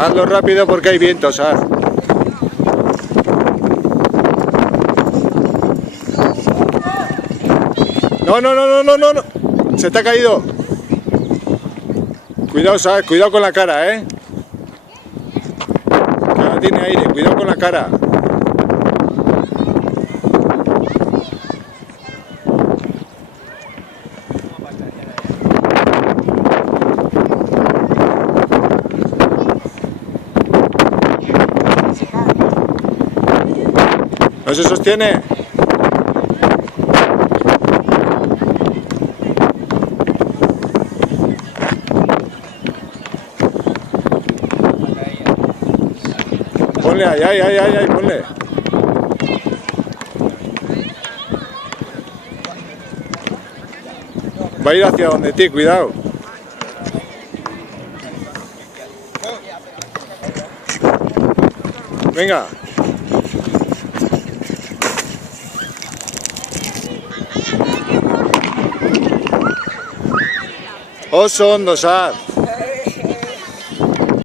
Hazlo rápido porque hay vientos, haz. No, no, no, no, no, no, no. Se te ha caído. Cuidado, ¿sabes? Cuidado con la cara, ¿eh? Que ahora tiene aire. Cuidado con la cara. ¿No se sostiene? Ponle ahí, ahí, ahí, ahí, ponle. Va a ir hacia donde ti, cuidado. Venga. Oso hondo, Sar.